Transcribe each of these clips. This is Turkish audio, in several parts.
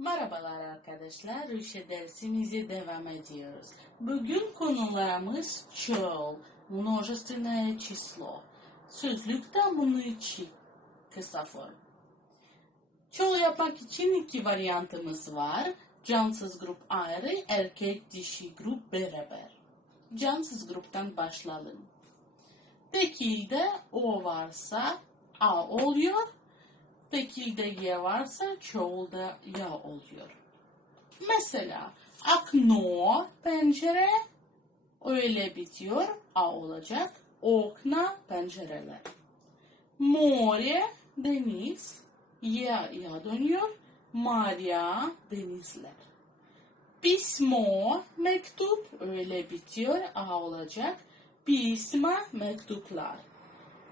Merhabalar arkadaşlar, Rüşe dersimize devam ediyoruz. Bugün konularımız çoğul, множественное число. Sözlükte bunu için kısa form. Çoğul yapmak için iki varyantımız var. Cansız grup ayrı, erkek dişi grup beraber. Cansız gruptan başlayalım. Tekilde o varsa a oluyor, tekilde ye varsa çoğulda ya oluyor. Mesela akno pencere öyle bitiyor a olacak. Okna pencereler. More deniz ya ya dönüyor. Maria denizler. Pismo mektup öyle bitiyor a olacak. Pisma mektuplar.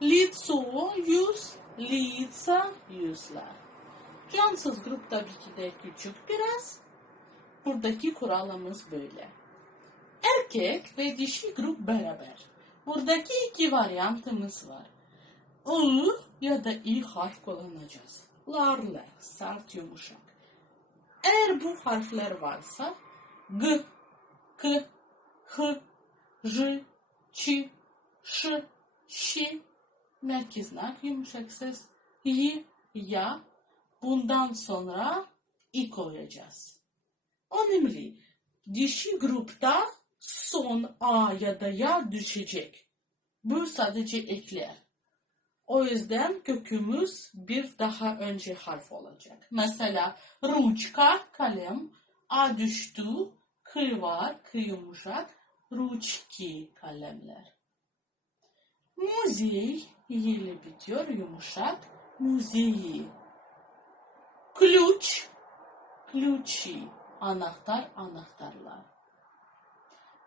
Litso yüz лица yüzler. Cansız grup tabii ki de küçük biraz. Buradaki kuralımız böyle. Erkek ve dişi grup beraber. Buradaki iki varyantımız var. I ya da I harf kullanacağız. Larla, sert yumuşak. Eğer bu harfler varsa G, K, H, J, Ç, Ş, Ş, merkeznak yumuşak ses, Y, Ya, bundan sonra I koyacağız. Önemli. Dişi grupta son A ya da Ya düşecek. Bu sadece ekler. O yüzden kökümüz bir daha önce harf olacak. Mesela ruçka, kalem, A düştü, kı var, kı yumuşak, ruçki kalemler. Muzey ile bitiyor yumuşak, muzeyi. Ключ, ключи, anahtar, anahtarlar.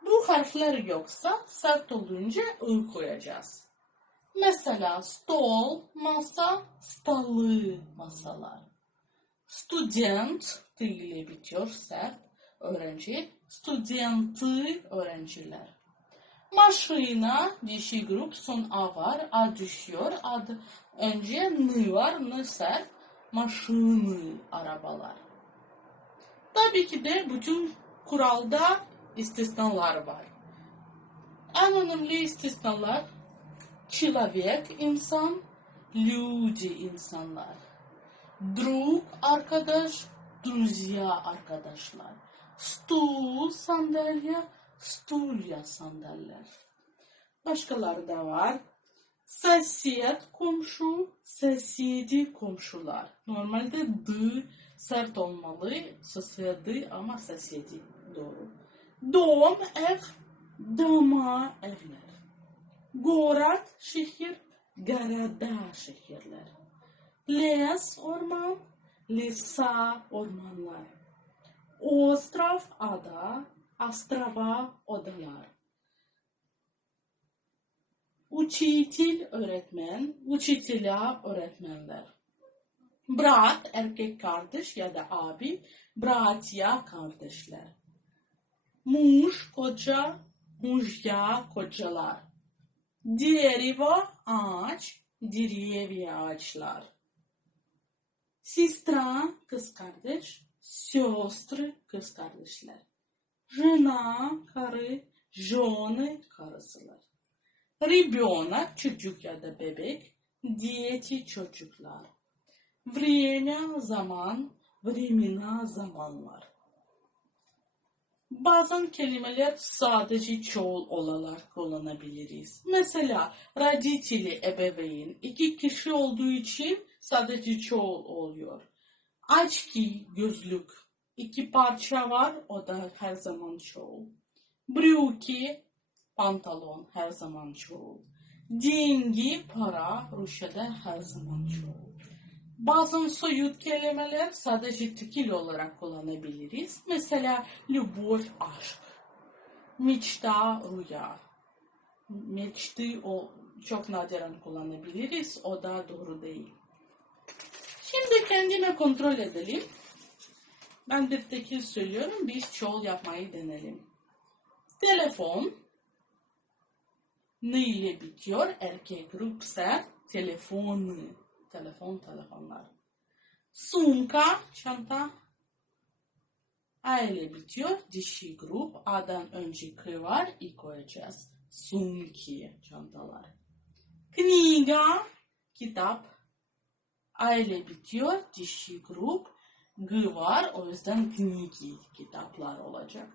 Bu harfler yoksa sert olunca ı koyacağız. Mesela stol, masa, stalı, masalar. Student, t ile bitiyor sert, öğrenci. Studentı, öğrenciler. Maşina, dişi grup, son A var, A düşüyor, ad önce N var, N sert, maşını, arabalar. Tabii ki de bütün kuralda istisnalar var. En önemli istisnalar Человек insan, люди insanlar. Друг arkadaş, друзья arkadaşlar. Stul sandalye, stulya sandalyeler. Başkaları da var. Sesiyet komşu, sesiyedi komşular. Normalde d sert olmalı, sesiyedi ama sesiyedi doğru. Dom ev, dama evler. Город şehir, garada şehirler. Les orman, lesa ormanlar. Ostrov ada, Astraba Odalar Uçitil öğretmen, uçitila öğretmenler. Brat erkek kardeş ya da abi, brat ya kardeşler. Muş koca, mujya kocalar. Deriva ağaç, diriyevi ağaçlar. Sistra kız kardeş, söstr kız kardeşler Жена, karı, жены, karısılar. Ребенок, çocuk ya da bebek, дети, çocuklar. Время, zaman, времена, zamanlar. Bazen kelimeler sadece çoğul olarak kullanabiliriz. Mesela родители, ebeveyn, iki kişi olduğu için sadece çoğul oluyor. Açki, gözlük, iki parça var, o da her zaman çoğul. Брюки, pantolon, her zaman çoğul. Деньги, para, Rusya'da her zaman çoğul. Bazen soyut kelimeler sadece tekil olarak kullanabiliriz. Mesela любовь, aşk. Mечта, rüya. Mечты o çok nadiren kullanabiliriz. O da doğru değil. Şimdi kendime kontrol edelim. Ben bir tekil söylüyorum. Biz çoğul yapmayı denelim. Telefon. N ile bitiyor. Erkek grupsa telefonu telefon telefonlar. Sumka, çanta. A ile bitiyor. Dişi grup. A'dan önce K var. İ koyacağız. Sumki. Çantalar. Kniga. Kitap. A ile bitiyor. Dişi grup. G var. O yüzden knigi. Kitaplar olacak.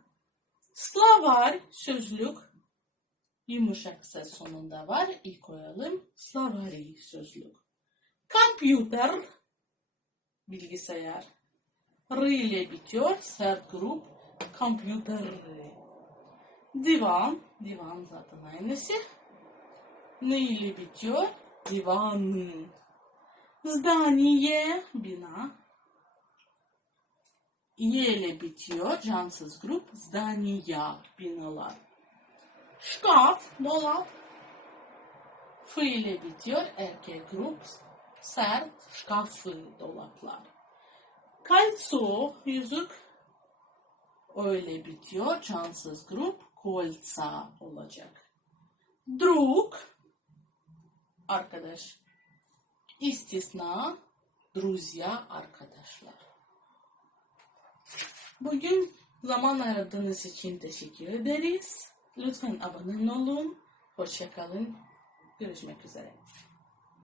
Slavar. Sözlük. Yumuşak ses sonunda var. İ koyalım. Slavari sözlük. Computer. Bilgisayar. R ile bitiyor. Sert grup. Computer. Divan. Divan zaten aynısı. N ile bitiyor. Divan. Zdaniye. Bina. Y ile bitiyor. Cansız grup. Zdaniya. Binalar. Şkaf. Dolap. F ile bitiyor. Erkek grup. Sert. Şkafı. Dolaplar. Kalso, yüzük öyle bitiyor. Cansız grup kolsa olacak. Drug, arkadaş. İstisna, druzya, arkadaşlar. Bugün zaman ayırdığınız için teşekkür ederiz. Lütfen abone olun. Hoşçakalın. Görüşmek üzere.